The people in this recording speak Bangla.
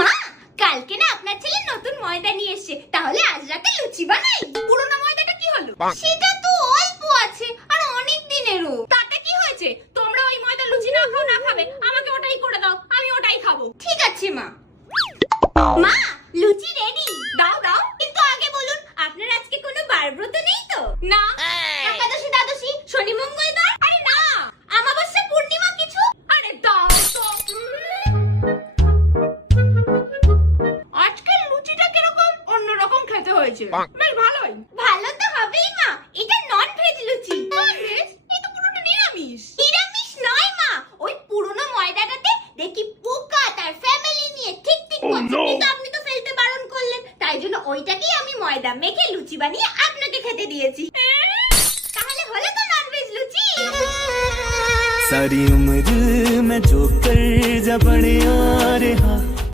মা, কালকে না আপনার ছেলে নতুন ময়দা নিয়ে এসেছে, তাহলে আজ রাতে লুচি বানাই। পুরোনো ময়দাটা কি হলো? সেটা তো অল্প আছে আর অনেক দিনেরও। তাতে কি হয়েছে? তোমরা ওই ময়দা লুচি না খাও না খাবে, আমাকে ওটাই করে দাও, আমি ওটাই খাবো। ঠিক আছে মা। মা, লুচি রেডি। দাও দাও, কিন্তু আগে বলুন আপনার আজকে কোনো বারব্রত নেই তো? না। একাদশী, দ্বাদশী, শনি, মঙ্গলবার? আরে না। অমাবস্যা, পূর্ণিমা কিছু? আরে দাও তো। আজকে লুচিটা কিরকম অন্যরকম খেতে হয়েছে। বেশ ভালোই। ভালো তো হবেই মা, এটা নন ভেজ লুচি। Non veg? এই তো পুরোটা নিরামিষ। নিরামিষ নয় মা, ওই পুরনো ময়দাটাতে দেখি পোকা তার ফ্যামিলি নিয়ে ঠিক করছে, কিন্তু আপনি তো ফেলতে বারণ করলেন, তাই জন্য ওইটাকেই আমি ময়দা মেখে লুচি বানিয়ে আপনাকে খেতে দিয়েছি। তাহলে হলো তো নন ভেজ লুচি। सारी उम्र मैं जो कर जा बड़े आ रहा